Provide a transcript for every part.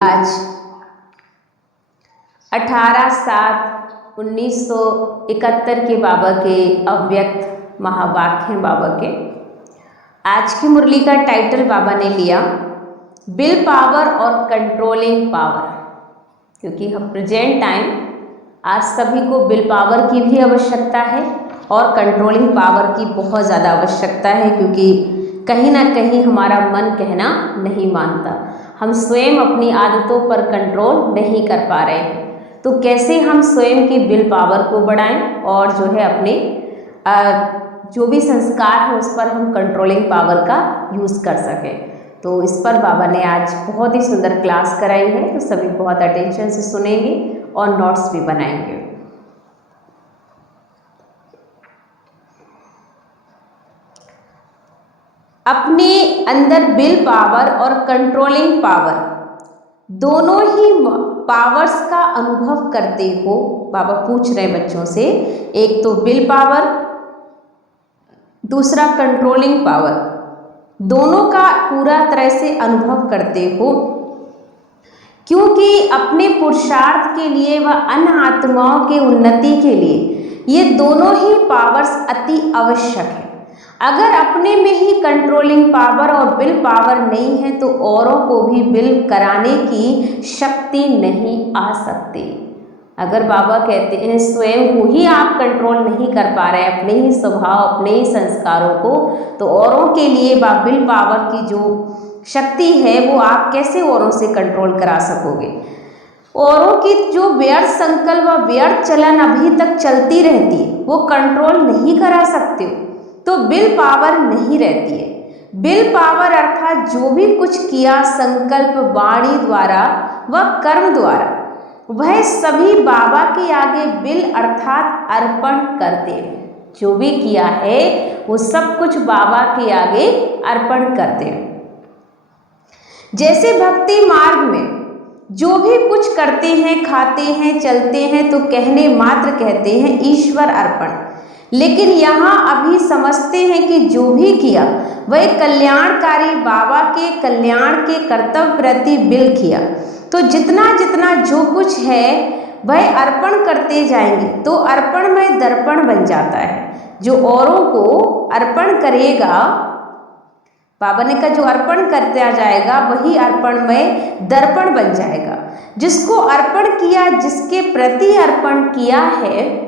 आज 18/7/1971 के बाबा के अव्यक्त महावाक्य हैं बाबा के। आज की मुरली का टाइटल बाबा ने लिया विल पावर और कंट्रोलिंग पावर, क्योंकि हम प्रेजेंट टाइम आज सभी को विल पावर की भी आवश्यकता है और कंट्रोलिंग पावर की बहुत ज़्यादा आवश्यकता है, क्योंकि कहीं ना कहीं हमारा मन कहना नहीं मानता, हम स्वयं अपनी आदतों पर कंट्रोल नहीं कर पा रहे हैं। तो कैसे हम स्वयं की विल पावर को बढ़ाएं और जो है अपने जो भी संस्कार है उस पर हम कंट्रोलिंग पावर का यूज़ कर सकें। तो इस पर बाबा ने आज बहुत ही सुंदर क्लास कराई है, तो सभी बहुत अटेंशन से सुनेंगे और नोट्स भी बनाएंगे। अपने अंदर विल पावर और कंट्रोलिंग पावर दोनों ही पावर्स का अनुभव करते हो। बाबा पूछ रहे बच्चों से, एक तो विल पावर, दूसरा कंट्रोलिंग पावर, दोनों का पूरा तरह से अनुभव करते हो, क्योंकि अपने पुरुषार्थ के लिए व अन्य आत्माओं के उन्नति के लिए ये दोनों ही पावर्स अति आवश्यक है। अगर अपने में ही कंट्रोलिंग पावर और विल पावर नहीं है तो औरों को भी विल कराने की शक्ति नहीं आ सकती। अगर बाबा कहते हैं स्वयं को ही आप कंट्रोल नहीं कर पा रहे अपने ही स्वभाव, अपने ही संस्कारों को, तो औरों के लिए विल पावर की जो शक्ति है वो आप कैसे औरों से कंट्रोल करा सकोगे। औरों की जो व्यर्थ संकल्प व व्यर्थ चलन अभी तक चलती रहती है वो कंट्रोल नहीं करा सकते हो, तो विल पावर नहीं रहती है। विल पावर अर्थात जो भी कुछ किया संकल्प वाणी द्वारा व कर्म द्वारा वह सभी बाबा के आगे विल अर्थात अर्पण करते हैं। जो भी किया है वो सब कुछ बाबा के आगे अर्पण करते हैं। जैसे भक्ति मार्ग में जो भी कुछ करते हैं, खाते हैं, चलते हैं, तो कहने मात्र कहते हैं ईश्वर अर्पण, लेकिन यहाँ अभी समझते हैं कि जो भी किया वह कल्याणकारी बाबा के कल्याण के कर्तव्य प्रति विल किया। तो जितना जितना जो कुछ है वह अर्पण करते जाएंगे तो अर्पण में दर्पण बन जाता है। जो औरों को अर्पण करेगा, बाबा ने कहा जो अर्पण करता जाएगा वही अर्पण में दर्पण बन जाएगा। जिसको अर्पण किया, जिसके प्रति अर्पण किया है,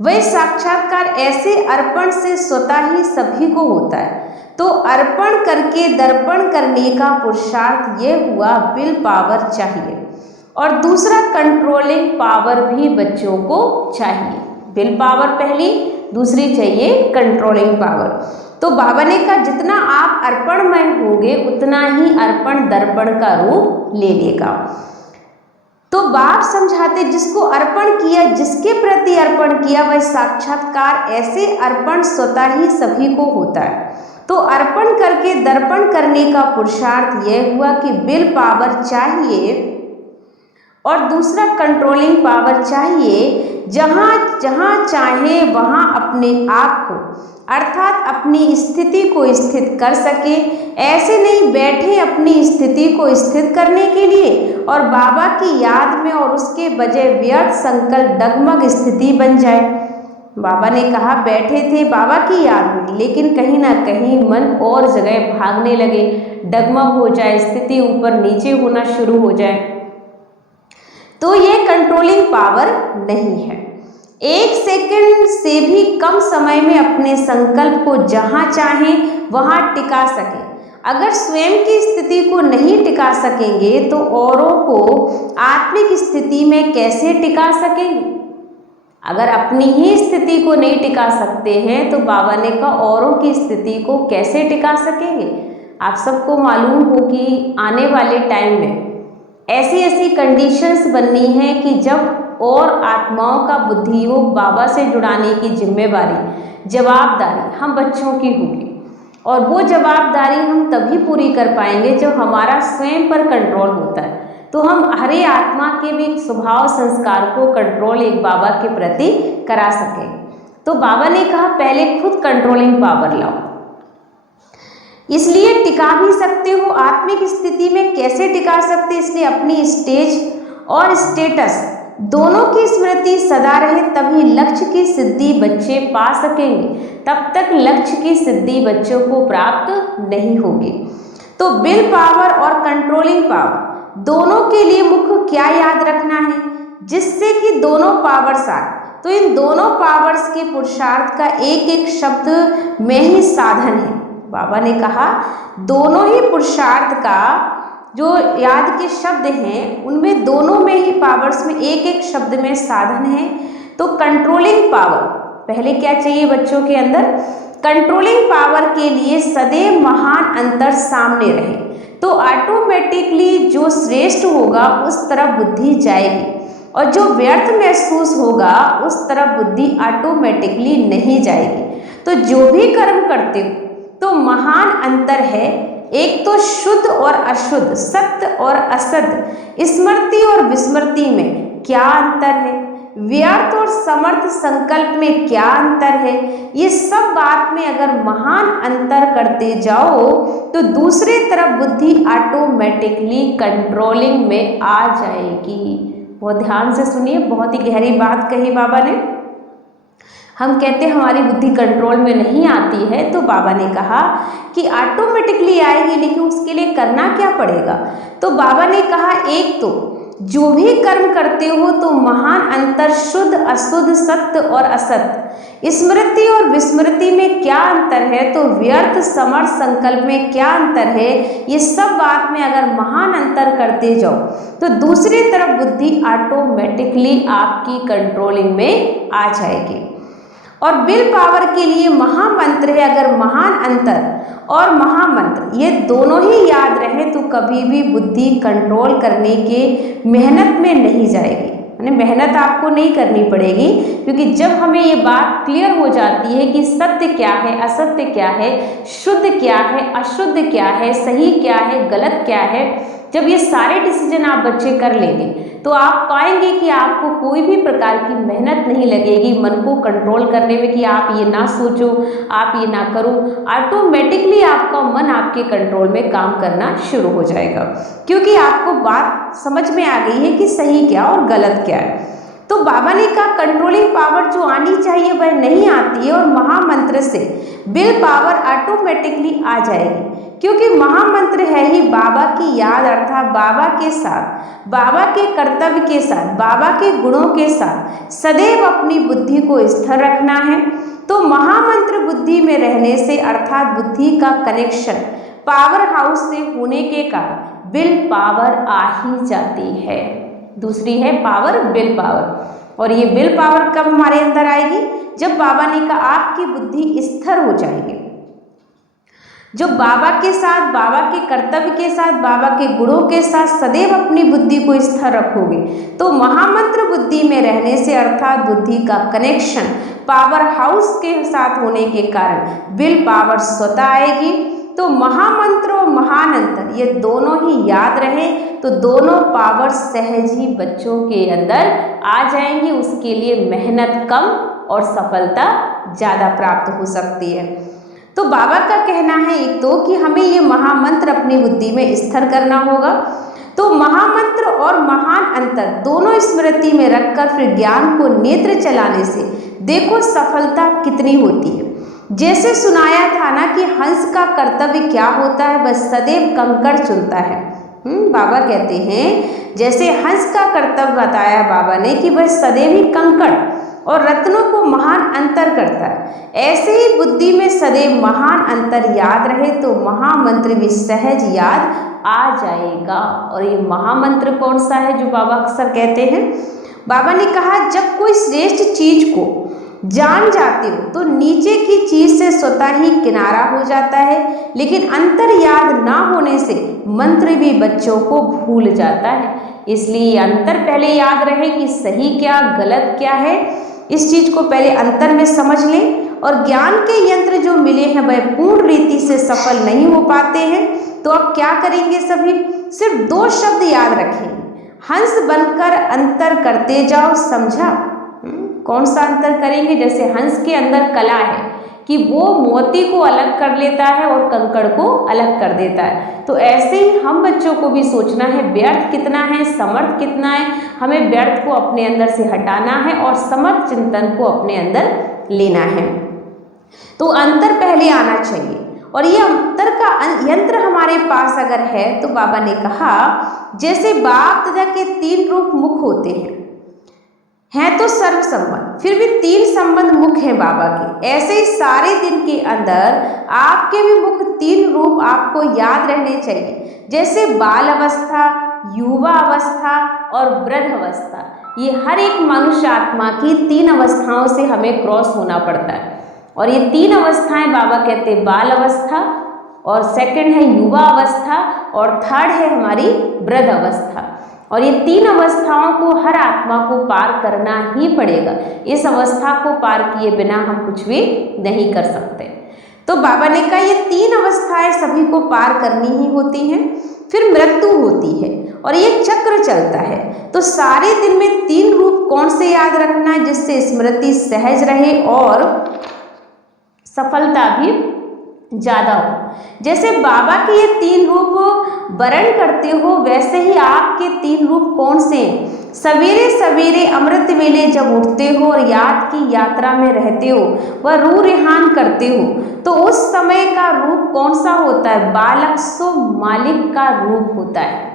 वह साक्षात्कार ऐसे अर्पण से स्वतः ही सभी को होता है। तो अर्पण करके दर्पण करने का पुरुषार्थ ये हुआ विल पावर चाहिए, और दूसरा कंट्रोलिंग पावर भी बच्चों को चाहिए। विल पावर पहली, दूसरी चाहिए कंट्रोलिंग पावर। तो बाबा ने कहा जितना आप अर्पणमय होंगे उतना ही अर्पण दर्पण का रूप ले लेगा। तो बाप समझाते जिसको अर्पण किया, जिसके प्रति अर्पण किया, वह साक्षात्कार ऐसे अर्पण स्वतः ही सभी को होता है। तो अर्पण करके दर्पण करने का पुरुषार्थ यह हुआ कि विल पावर चाहिए और दूसरा कंट्रोलिंग पावर चाहिए। जहाँ जहाँ चाहे वहाँ अपने आप को अर्थात अपनी स्थिति को स्थित कर सके। ऐसे नहीं बैठे अपनी स्थिति को स्थित करने के लिए और बाबा की याद में और उसके बजाय व्यर्थ संकल्प डगमग स्थिति बन जाए। बाबा ने कहा बैठे थे बाबा की याद में, लेकिन कहीं ना कहीं मन और जगह भागने लगे, डगमग हो जाए, स्थिति ऊपर नीचे होना शुरू हो जाए, तो ये कंट्रोलिंग पावर नहीं है। 1 सेकंड से भी कम समय में अपने संकल्प को जहाँ चाहें वहाँ टिका सके। अगर स्वयं की स्थिति को नहीं टिका सकेंगे तो औरों को आत्मिक स्थिति में कैसे टिका सकेंगे। अगर अपनी ही स्थिति को नहीं टिका सकते हैं तो बाबा ने कहा औरों की स्थिति को कैसे टिका सकेंगे। आप सबको मालूम हो कि आने वाले टाइम में ऐसी ऐसी कंडीशंस बननी है कि जब और आत्माओं का बुद्धि योग बाबा से जुड़ाने की जिम्मेवारी, जवाबदारी हम बच्चों की होगी, और वो जवाबदारी हम तभी पूरी कर पाएंगे जब हमारा स्वयं पर कंट्रोल होता है। तो हम हरे आत्मा के भी स्वभाव संस्कार को कंट्रोल एक बाबा के प्रति करा सकें। तो बाबा ने कहा पहले खुद कंट्रोलिंग पावर लाओ। इसलिए टिका भी सकते हो। आत्मिक स्थिति में कैसे टिका सकते, इसलिए अपनी स्टेज और स्टेटस दोनों की स्मृति सदा रहे, तभी लक्ष्य की सिद्धि बच्चे पा सकेंगे। तब तक लक्ष्य की सिद्धि बच्चों को प्राप्त नहीं होगी। तो विल पावर और कंट्रोलिंग पावर दोनों के लिए मुख्य क्या याद रखना है, जिससे कि दोनों पावर्स आए। तो इन दोनों पावर्स के पुरुषार्थ का एक एक शब्द में ही साधन है। बाबा ने कहा दोनों ही पुरुषार्थ का जो याद के शब्द हैं उनमें दोनों में ही पावर्स में एक एक शब्द में साधन है। तो कंट्रोलिंग पावर पहले क्या चाहिए बच्चों के अंदर, कंट्रोलिंग पावर के लिए सदैव महान अंतर सामने रहे, तो ऑटोमेटिकली जो श्रेष्ठ होगा उस तरफ बुद्धि जाएगी और जो व्यर्थ महसूस होगा उस तरफ बुद्धि ऑटोमेटिकली नहीं जाएगी। तो जो भी कर्म करते हो तो महान अंतर है, एक तो शुद्ध और अशुद्ध, सत्य और असत्य, स्मृति और विस्मृति में क्या अंतर है, व्यर्थ और समर्थ संकल्प में क्या अंतर है। ये सब बात में अगर महान अंतर करते जाओ तो दूसरे तरफ बुद्धि ऑटोमेटिकली कंट्रोलिंग में आ जाएगी। बहुत ध्यान से सुनिए, बहुत ही गहरी बात कही बाबा ने। हम कहते हैं हमारी बुद्धि कंट्रोल में नहीं आती है, तो बाबा ने कहा कि ऑटोमेटिकली आएगी, लेकिन उसके लिए करना क्या पड़ेगा। तो बाबा ने कहा एक तो जो भी कर्म करते हो तो महान अंतर, शुद्ध अशुद्ध, सत्य और असत्य, स्मृति और विस्मृति में क्या अंतर है, तो व्यर्थ समर्थ संकल्प में क्या अंतर है, ये सब बात में अगर महान अंतर करते जाओ तो दूसरी तरफ बुद्धि ऑटोमेटिकली आपकी कंट्रोलिंग में आ जाएगी। और विल पावर के लिए महामंत्र है, अगर महान अंतर और महामंत्र ये दोनों ही याद रहे तो कभी भी बुद्धि कंट्रोल करने के मेहनत में नहीं जाएगी, यानी मेहनत आपको नहीं करनी पड़ेगी, क्योंकि जब हमें ये बात क्लियर हो जाती है कि सत्य क्या है, असत्य क्या है, शुद्ध क्या है, अशुद्ध क्या है, सही क्या है, गलत क्या है, जब ये सारे डिसीजन आप बच्चे कर लेंगे तो आप पाएंगे कि आपको कोई भी प्रकार की मेहनत नहीं लगेगी मन को कंट्रोल करने में, कि आप ये ना सोचो, आप ये ना करो, ऑटोमेटिकली आपका मन आपके कंट्रोल में काम करना शुरू हो जाएगा, क्योंकि आपको बात समझ में आ गई है कि सही क्या और गलत क्या है। तो बाबा ने कहा कंट्रोलिंग पावर जो आनी चाहिए वह नहीं आती है, और महामंत्र से विल पावर ऑटोमेटिकली आ जाएगी, क्योंकि महामंत्र है ही बाबा की याद, अर्थात बाबा के साथ, बाबा के कर्तव्य के साथ, बाबा के गुणों के साथ सदैव अपनी बुद्धि को स्थिर रखना है। तो महामंत्र बुद्धि में रहने से, अर्थात बुद्धि का कनेक्शन पावर हाउस से होने के कारण विल पावर आ ही जाती है। दूसरी है पावर, विल पावर। और ये विल पावर कब हमारे अंदर आएगी, जब बाबा ने कहा आपकी बुद्धि स्थिर हो जाएगी, जो बाबा के साथ, बाबा के कर्तव्य के साथ, बाबा के गुणों के साथ सदैव अपनी बुद्धि को स्थिर रखोगे तो महामंत्र बुद्धि में रहने से, अर्थात बुद्धि का कनेक्शन पावर हाउस के साथ होने के कारण विल पावर स्वतः आएगी। तो महामंत्र और महानंतर ये दोनों ही याद रहे तो दोनों पावर सहज ही बच्चों के अंदर आ जाएंगी। उसके लिए मेहनत कम और सफलता ज़्यादा प्राप्त हो सकती है। तो बाबा का कहना है एक तो कि हमें ये महामंत्र अपनी बुद्धि में स्थिर करना होगा। तो महामंत्र और महान अंतर दोनों स्मृति में रखकर फिर ज्ञान को नेत्र चलाने से देखो सफलता कितनी होती है। जैसे सुनाया था ना कि हंस का कर्तव्य क्या होता है, बस सदैव कंकड़ चुनता है। बाबा कहते हैं जैसे हंस का कर्तव्य बताया बाबा ने कि वह सदैव ही कंकड़ और रत्नों को महान अंतर करता है, ऐसे ही बुद्धि में सदैव महान अंतर याद रहे तो महामंत्र भी सहज याद आ जाएगा। और ये महामंत्र कौन सा है जो बाबा अक्सर कहते हैं, बाबा ने कहा जब कोई श्रेष्ठ चीज को जान जाते हो तो नीचे की चीज से स्वतः ही किनारा हो जाता है, लेकिन अंतर याद ना होने से मंत्र भी बच्चों को भूल जाता है। इसलिए अंतर पहले याद रहे कि सही क्या गलत क्या है, इस चीज को पहले अंतर में समझ लें। और ज्ञान के यंत्र जो मिले हैं वह पूर्ण रीति से सफल नहीं हो पाते हैं, तो अब क्या करेंगे सभी, सिर्फ 2 शब्द याद रखेंगे, हंस बनकर अंतर करते जाओ। समझा? कौन सा अंतर करेंगे, जैसे हंस के अंदर कला है, कि वो मोती को अलग कर लेता है और कंकड़ को अलग कर देता है। तो ऐसे ही हम बच्चों को भी सोचना है व्यर्थ कितना है, समर्थ कितना है। हमें व्यर्थ को अपने अंदर से हटाना है और समर्थ चिंतन को अपने अंदर लेना है। तो अंतर पहले आना चाहिए, और ये अंतर का यंत्र हमारे पास अगर है तो बाबा ने कहा जैसे बाप दादा के 3 रूप मुख होते हैं तो सर्व संबंध, फिर भी 3 संबंध मुख हैं बाबा के। ऐसे ही सारे दिन के अंदर आपके भी मुख 3 रूप आपको याद रहने चाहिए, जैसे बाल अवस्था, युवा अवस्था और वृद्ध अवस्था। ये हर एक मनुष्य आत्मा की 3 अवस्थाओं से हमें क्रॉस होना पड़ता है, और ये 3 अवस्थाएं बाबा कहते हैं बाल अवस्था, और सेकंड है युवा अवस्था, और थर्ड है हमारी वृद्ध अवस्था। और ये 3 अवस्थाओं को हर आत्मा को पार करना ही पड़ेगा। इस अवस्था को पार किए बिना हम कुछ भी नहीं कर सकते। तो बाबा ने कहा ये 3 अवस्थाएं सभी को पार करनी ही होती हैं, फिर मृत्यु होती है और ये चक्र चलता है। तो सारे दिन में 3 रूप कौन से याद रखना है जिससे स्मृति सहज रहे और सफलता भी ज़्यादा हो। जैसे बाबा के ये 3 रूप वर्ण करते हो, वैसे ही आपके 3 रूप कौन से हैं? सवेरे सवेरे अमृत वेले जब उठते हो और याद की यात्रा में रहते हो, वह रूह रिहान करते हो, तो उस समय का रूप कौन सा होता है? बालक सो मालिक का रूप होता है।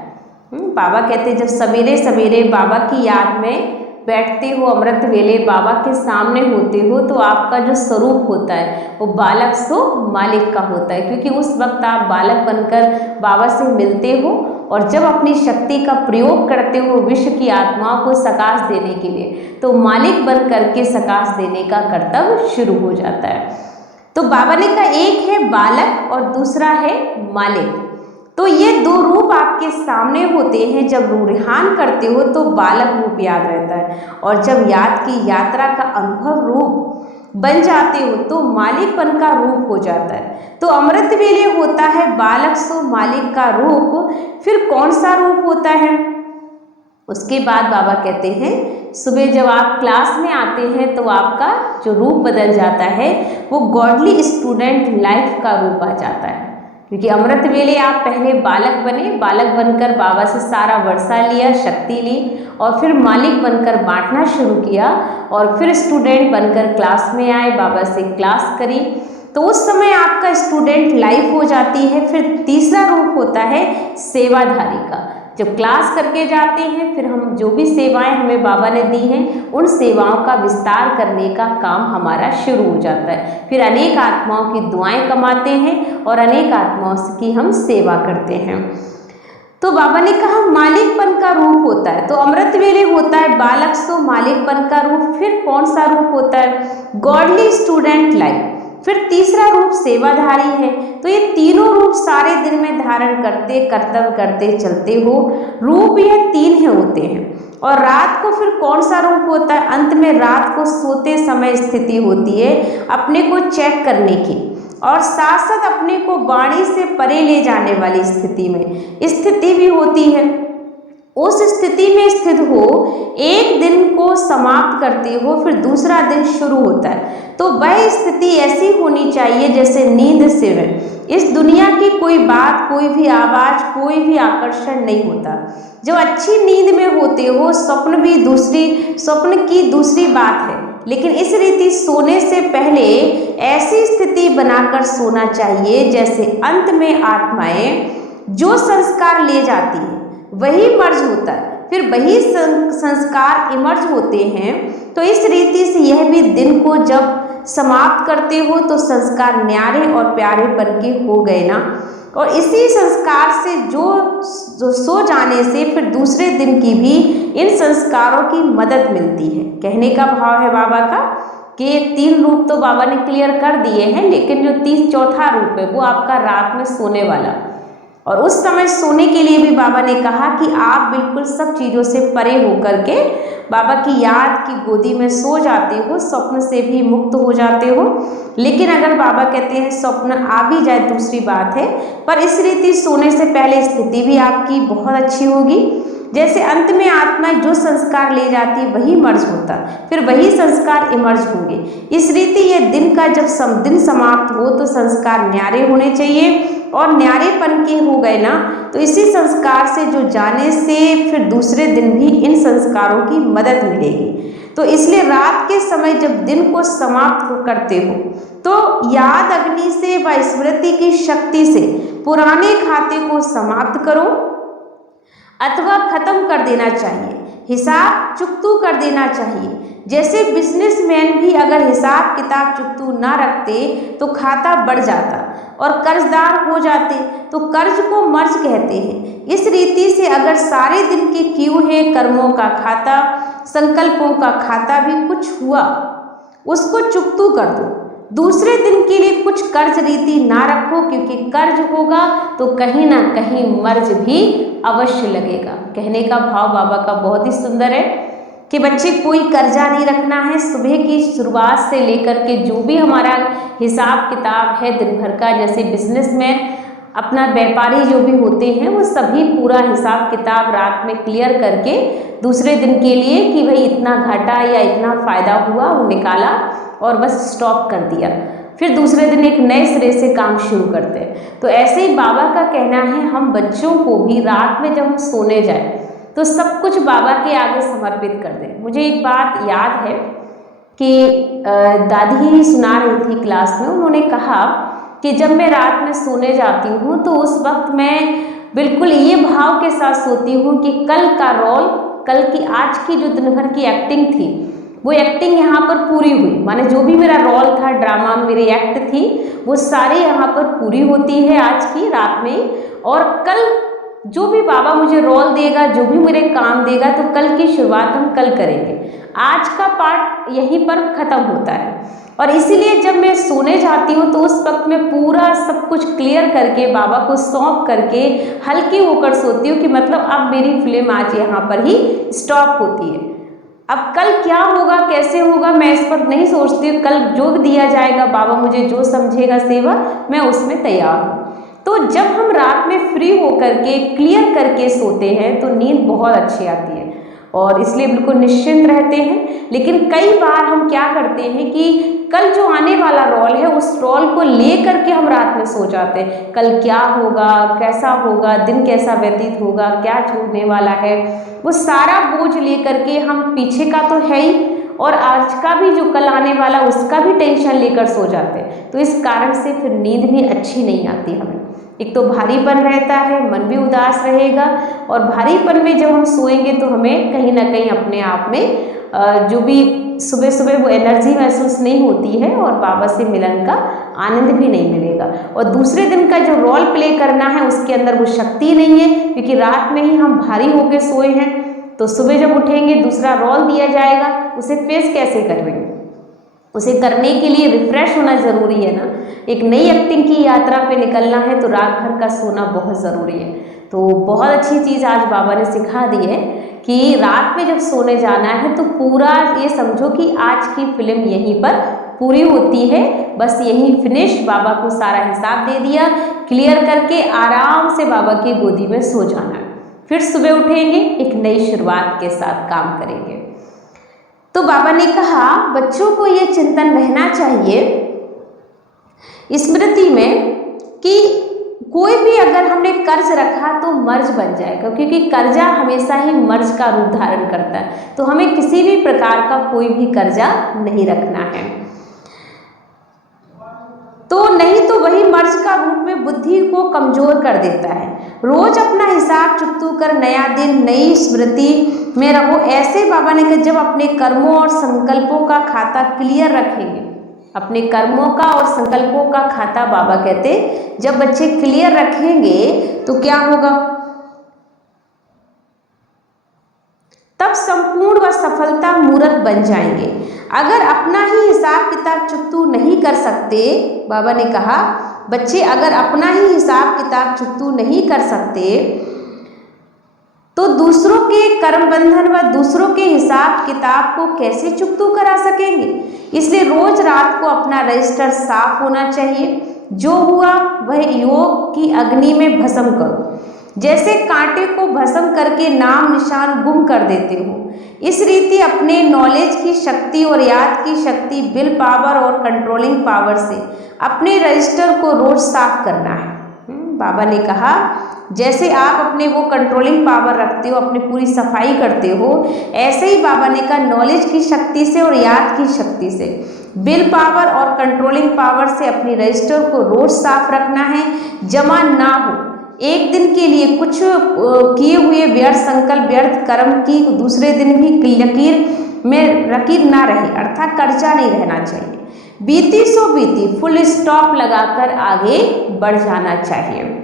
बाबा कहते हैं जब सवेरे सवेरे बाबा की याद में बैठते हो, अमृत वेले बाबा के सामने होते हो, तो आपका जो स्वरूप होता है वो बालक सो मालिक का होता है, क्योंकि उस वक्त आप बालक बनकर बाबा से मिलते हो और जब अपनी शक्ति का प्रयोग करते हो विश्व की आत्माओं को सकाश देने के लिए, तो मालिक बन करके सकाश देने का कर्तव्य शुरू हो जाता है। तो बाबा ने कहा एक है बालक और दूसरा है मालिक। तो ये 2 रूप आपके सामने होते हैं। जब रूहान करते हो तो बालक रूप याद रहता है, और जब याद की यात्रा का अनुभव रूप बन जाते हो तो मालिकपन का रूप हो जाता है। तो अमृत वेले होता है बालक सो मालिक का रूप। फिर कौन सा रूप होता है? उसके बाद बाबा कहते हैं सुबह जब आप क्लास में आते हैं तो आपका जो रूप बदल जाता है वो गॉडली स्टूडेंट लाइफ का रूप आ जाता है, क्योंकि अमृत वेले आप पहले बालक बने, बालक बनकर बाबा से सारा वर्षा लिया, शक्ति ली, और फिर मालिक बनकर बांटना शुरू किया, और फिर स्टूडेंट बनकर क्लास में आए, बाबा से क्लास करी, तो उस समय आपका स्टूडेंट लाइफ हो जाती है। फिर तीसरा रूप होता है सेवाधारी का। जब क्लास करके जाते हैं फिर हम जो भी सेवाएं हमें बाबा ने दी हैं उन सेवाओं का विस्तार करने का काम हमारा शुरू हो जाता है। फिर अनेक आत्माओं की दुआएं कमाते हैं और अनेक आत्माओं की हम सेवा करते हैं। तो बाबा ने कहा मालिकपन का रूप होता है, तो अमृत वेले होता है बालक सो मालिकपन का रूप। फिर कौन सा रूप होता है? Godly student life. फिर तीसरा रूप सेवाधारी है। तो ये तीनों रूप सारे दिन में धारण करते कर्तव्य करते चलते हो। रूप यह 3 होते हैं। और रात को फिर कौन सा रूप होता है? अंत में रात को सोते समय स्थिति होती है अपने को चेक करने की, और साथ साथ अपने को वाणी से परे ले जाने वाली स्थिति भी होती है। उस स्थिति में स्थित हो, एक दिन को समाप्त करते हो, फिर दूसरा दिन शुरू होता है। तो वह स्थिति ऐसी होनी चाहिए जैसे नींद से इस दुनिया की कोई बात, कोई भी आवाज, कोई भी आकर्षण नहीं होता। जब अच्छी नींद में होते हो, स्वप्न की दूसरी बात है, लेकिन इस रीति सोने से पहले ऐसी स्थिति बनाकर सोना चाहिए जैसे अंत में आत्माएं जो संस्कार ले जाती है वही मर्ज होता है, फिर वही संस्कार इमर्ज होते हैं। तो इस रीति से यह भी दिन को जब समाप्त करते हो तो संस्कार न्यारे और प्यारे बन के हो गए ना, और इसी संस्कार से जो सो जाने से फिर दूसरे दिन की भी इन संस्कारों की मदद मिलती है। कहने का भाव है बाबा का कि 3 रूप तो बाबा ने क्लियर कर दिए हैं, लेकिन जो चौथा रूप है वो आपका रात में सोने वाला, और उस समय सोने के लिए भी बाबा ने कहा कि आप बिल्कुल सब चीज़ों से परे होकर के बाबा की याद की गोदी में सो जाते हो, स्वप्न से भी मुक्त हो जाते हो। लेकिन अगर बाबा कहते हैं स्वप्न आ भी जाए दूसरी बात है, पर इस रीति सोने से पहले स्थिति भी आपकी बहुत अच्छी होगी। जैसे अंत में आत्मा जो संस्कार ले जाती है वही मर्ज होता, फिर वही संस्कार इमर्ज होंगे। इस रीति ये दिन का जब दिन समाप्त हो तो संस्कार न्यारे होने चाहिए, और न्यारेपन के हो गए ना तो इसी संस्कार से जो जाने से फिर दूसरे दिन भी इन संस्कारों की मदद मिलेगी। तो इसलिए रात के समय जब दिन को समाप्त करते हो तो याद अग्नि से व स्मृति की शक्ति से पुराने खाते को समाप्त करो अथवा खत्म कर देना चाहिए, हिसाब चुकतू कर देना चाहिए। जैसे बिजनेसमैन भी अगर हिसाब किताब चुकतू ना रखते तो खाता बढ़ जाता और कर्जदार हो जाते, तो कर्ज को मर्ज कहते हैं। इस रीति से अगर सारे दिन के किए हुए कर्मों का खाता, संकल्पों का खाता भी कुछ हुआ उसको चुकतू कर दो, दूसरे दिन के लिए कुछ कर्ज रीति ना रखो, क्योंकि कर्ज होगा तो कहीं ना कहीं मर्ज भी अवश्य लगेगा। कहने का भाव बाबा का बहुत ही सुंदर है कि बच्चे कोई कर्जा नहीं रखना है। सुबह की शुरुआत से लेकर के जो भी हमारा हिसाब किताब है दिन भर का, जैसे बिजनेसमैन अपना व्यापारी जो भी होते हैं वो सभी पूरा हिसाब किताब रात में क्लियर करके दूसरे दिन के लिए कि भाई इतना घाटा या इतना फ़ायदा हुआ वो निकाला और बस स्टॉप कर दिया, फिर दूसरे दिन एक नए सिरे से काम शुरू करते हैं। तो ऐसे ही बाबा का कहना है हम बच्चों को भी रात में जब हम सोने जाए तो सब कुछ बाबा के आगे समर्पित कर दें। मुझे एक बात याद है कि दादी ही सुना रही थी क्लास में, उन्होंने कहा कि जब मैं रात में सोने जाती हूँ तो उस वक्त मैं बिल्कुल ये भाव के साथ सोती हूँ कि कल का रोल, कल की आज की जो दिन भर की एक्टिंग थी वो एक्टिंग यहाँ पर पूरी हुई, माने जो भी मेरा रोल था ड्रामा में मेरी एक्ट थी वो सारी यहाँ पर पूरी होती है आज की रात में, और कल जो भी बाबा मुझे रोल देगा, जो भी मेरे काम देगा, तो कल की शुरुआत हम कल करेंगे। आज का पार्ट यहीं पर ख़त्म होता है। और इसीलिए जब मैं सोने जाती हूँ तो उस वक्त मैं पूरा सब कुछ क्लियर करके बाबा को सौंप करके हल्की होकर सोती हूँ कि मतलब अब मेरी फिल्म आज यहाँ पर ही स्टॉप होती है। अब कल क्या होगा कैसे होगा मैं इस पर नहीं सोचती हूँ, कल जो दिया जाएगा बाबा मुझे जो समझेगा सेवा मैं उसमें तैयार हूँ। तो जब हम रात में फ्री होकर के क्लियर करके सोते हैं तो नींद बहुत अच्छी आती है और इसलिए बिल्कुल निश्चिंत रहते हैं। लेकिन कई बार हम क्या करते हैं कि कल जो आने वाला रोल है उस रोल को ले करके हम रात में सो जाते हैं, कल क्या होगा, कैसा होगा, दिन कैसा व्यतीत होगा, क्या होने वाला है, वो सारा बोझ ले करके हम पीछे का तो है ही और आज का भी जो कल आने वाला उसका भी टेंशन लेकर सो जाते हैं। तो इस कारण से फिर नींद भी अच्छी नहीं आती हमें। एक तो भारीपन रहता है, मन भी उदास रहेगा, और भारीपन में जब हम सोएंगे तो हमें कहीं ना कहीं अपने आप में जो भी सुबह सुबह वो एनर्जी महसूस नहीं होती है और बाबा से मिलन का आनंद भी नहीं मिलेगा। और दूसरे दिन का जो रोल प्ले करना है उसके अंदर वो शक्ति नहीं है, क्योंकि रात में ही हम भारी होकर सोए हैं। तो सुबह जब उठेंगे दूसरा रोल दिया जाएगा, उसे फेस कैसे करेंगे? उसे करने के लिए रिफ्रेश होना ज़रूरी है ना। एक नई एक्टिंग की यात्रा पे निकलना है तो रात भर का सोना बहुत ज़रूरी है। तो बहुत अच्छी चीज़ आज बाबा ने सिखा दी है कि रात में जब सोने जाना है तो पूरा ये समझो कि आज की फिल्म यहीं पर पूरी होती है, बस यहीं फिनिश, बाबा को सारा हिसाब दे दिया, क्लियर करके आराम से बाबा की गोदी में सो जाना है। फिर सुबह उठेंगे एक नई शुरुआत के साथ काम करेंगे। तो बाबा ने कहा बच्चों को ये चिंतन रहना चाहिए स्मृति में कि कोई भी अगर हमने कर्ज रखा तो मर्ज बन जाएगा, क्योंकि कर्जा हमेशा ही मर्ज का रूप धारण करता है। तो हमें किसी भी प्रकार का कोई भी कर्जा नहीं रखना है, तो नहीं तो वही मर्ज का रूप में बुद्धि को कमजोर कर देता है। रोज अपना हिसाब चुकतू कर नया दिन नई स्मृति में रहो। ऐसे बाबा ने कहा जब अपने कर्मों और संकल्पों का खाता क्लियर रखेंगे, अपने कर्मों का और संकल्पों का खाता बाबा कहते जब बच्चे क्लियर रखेंगे तो क्या होगा, तब संपूर्ण व सफलता मूर्त बन जाएंगे। अगर अपना ही हिसाब किताब चुकतू नहीं कर सकते, बाबा ने कहा बच्चे अगर अपना ही हिसाब किताब चुकतू नहीं कर सकते तो दूसरों के कर्म बंधन व दूसरों के हिसाब किताब को कैसे चुकतू करा सकेंगे। इसलिए रोज रात को अपना रजिस्टर साफ होना चाहिए। जो हुआ वह योग की अग्नि में भस्म करो। जैसे कांटे को भस्म करके नाम निशान गुम कर देते हो। इस रीति अपने नॉलेज की शक्ति और याद की शक्ति, विल पावर और कंट्रोलिंग पावर से अपने रजिस्टर को रोज साफ करना है। बाबा ने कहा जैसे आप अपने वो कंट्रोलिंग पावर रखते हो, अपनी पूरी सफाई करते हो, ऐसे ही बाबा ने कहा नॉलेज की शक्ति से और याद की शक्ति से, विल पावर और कंट्रोलिंग पावर से अपनी रजिस्टर को रोज साफ रखना है, जमा ना हो। एक दिन के लिए कुछ किए हुए व्यर्थ संकल्प, व्यर्थ कर्म की दूसरे दिन भी लकीर ना रहे, अर्थात कर्जा नहीं रहना चाहिए। बीती सो बीती, फुल स्टॉप लगाकर आगे बढ़ जाना चाहिए।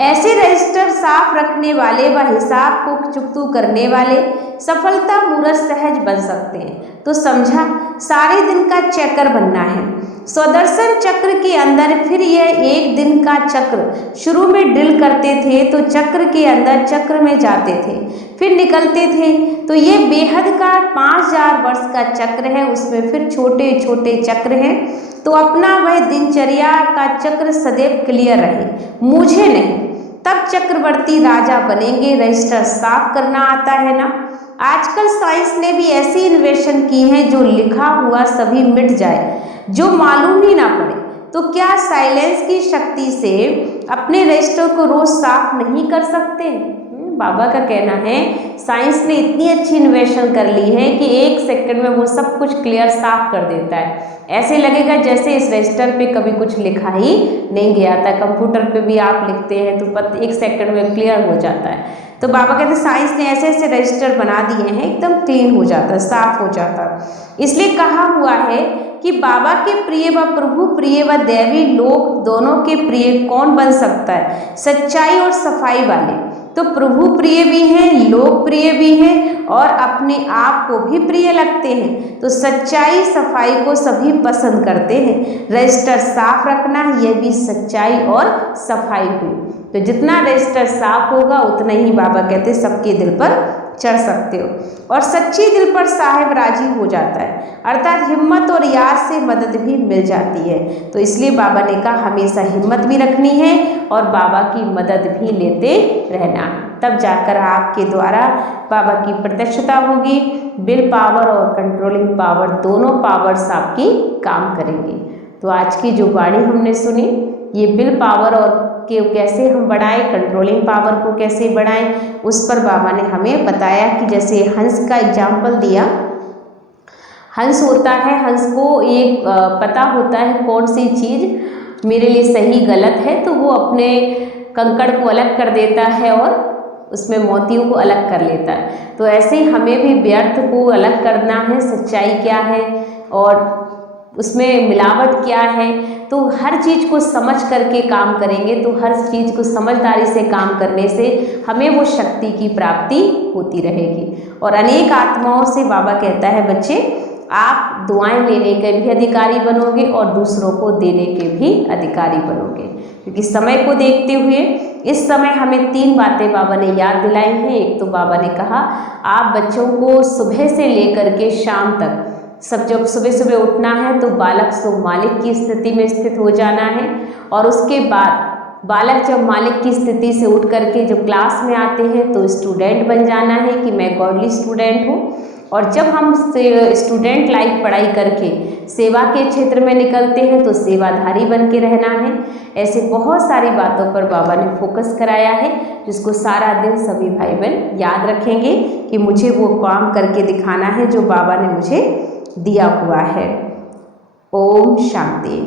ऐसे रजिस्टर साफ रखने वाले व हिसाब को चुकतू करने वाले सफलता मूर्त सहज बन सकते हैं। तो समझा, सारे दिन का चक्र बनना है। स्वदर्शन चक्र के अंदर फिर यह एक दिन का चक्र शुरू में ड्रिल करते थे तो चक्र के अंदर चक्र में जाते थे, फिर निकलते थे। तो ये बेहद का 5000 वर्ष का चक्र है, उसमें फिर छोटे छोटे चक्र हैं। तो अपना वह दिनचर्या का चक्र सदैव क्लियर रहे, मुझे नहीं, तब चक्रवर्ती राजा बनेंगे। रजिस्टर साफ करना आता है ना। आजकल साइंस ने भी ऐसी इन्वेशन की है जो लिखा हुआ सभी मिट जाए, जो मालूम ही ना पड़े। तो क्या साइलेंस की शक्ति से अपने रजिस्टर को रोज साफ नहीं कर सकते? बाबा का कहना है साइंस ने इतनी अच्छी इन्वेशन कर ली है कि 1 सेकंड में वो सब कुछ क्लियर साफ कर देता है। ऐसे लगेगा जैसे इस रजिस्टर पे कभी कुछ लिखा ही नहीं गया था। कंप्यूटर पे भी आप लिखते हैं तो 1 सेकंड में क्लियर हो जाता है। तो बाबा कहते हैं साइंस ने ऐसे ऐसे रजिस्टर बना दिए हैं, एकदम क्लीन हो जाता है, साफ हो जाता है। इसलिए कहा हुआ है कि बाबा के प्रिय व प्रभु प्रिय व दैवी लोग दोनों के प्रिय कौन बन सकता है? सच्चाई और सफाई वाले। तो प्रभु प्रिय भी हैं, लोग प्रिय भी हैं और अपने आप को भी प्रिय लगते हैं। तो सच्चाई सफाई को सभी पसंद करते हैं। रजिस्टर साफ रखना, यह भी सच्चाई और सफाई हुई। तो जितना रजिस्टर साफ होगा उतना ही बाबा कहते सबके दिल पर चढ़ सकते हो। और सच्ची दिल पर साहेब राजी हो जाता है, अर्थात हिम्मत और याद से मदद भी मिल जाती है। तो इसलिए बाबा ने कहा हमेशा हिम्मत भी रखनी है और बाबा की मदद भी लेते रहना है, तब जाकर आपके द्वारा बाबा की प्रत्यक्षता होगी। विल पावर और कंट्रोलिंग पावर दोनों पावर्स आपकी काम करेंगी। तो आज की जो वाणी हमने सुनी, ये विल पावर और कि कैसे हम बढ़ाएं, कंट्रोलिंग पावर को कैसे बढ़ाएं, उस पर बाबा ने हमें बताया कि जैसे हंस का एग्जाम्पल दिया। हंस होता है, हंस को एक पता होता है कौन सी चीज़ मेरे लिए सही गलत है, तो वो अपने कंकड़ को अलग कर देता है और उसमें मोतियों को अलग कर लेता है। तो ऐसे ही हमें भी व्यर्थ को अलग करना है, सच्चाई क्या है और उसमें मिलावट क्या है। तो हर चीज़ को समझ करके काम करेंगे, तो हर चीज़ को समझदारी से काम करने से हमें वो शक्ति की प्राप्ति होती रहेगी। और अनेक आत्माओं से बाबा कहता है बच्चे आप दुआएं लेने के भी अधिकारी बनोगे और दूसरों को देने के भी अधिकारी बनोगे। क्योंकि समय को देखते हुए इस समय हमें 3 बातें बाबा ने याद दिलाई हैं। एक तो बाबा ने कहा आप बच्चों को सुबह से लेकर के शाम तक सब, जब सुबह सुबह उठना है तो बालक से मालिक की स्थिति में स्थित हो जाना है, और उसके बाद बालक जब मालिक की स्थिति से उठ करके जब क्लास में आते हैं तो स्टूडेंट बन जाना है कि मैं गॉडली स्टूडेंट हूँ। और जब हम स्टूडेंट लाइफ पढ़ाई करके सेवा के क्षेत्र में निकलते हैं तो सेवाधारी बन के रहना है। ऐसे बहुत सारी बातों पर बाबा ने फोकस कराया है, जिसको सारा दिन सभी भाई बहन याद रखेंगे कि मुझे वो काम करके दिखाना है जो बाबा ने मुझे दिया हुआ है। ओम शांति।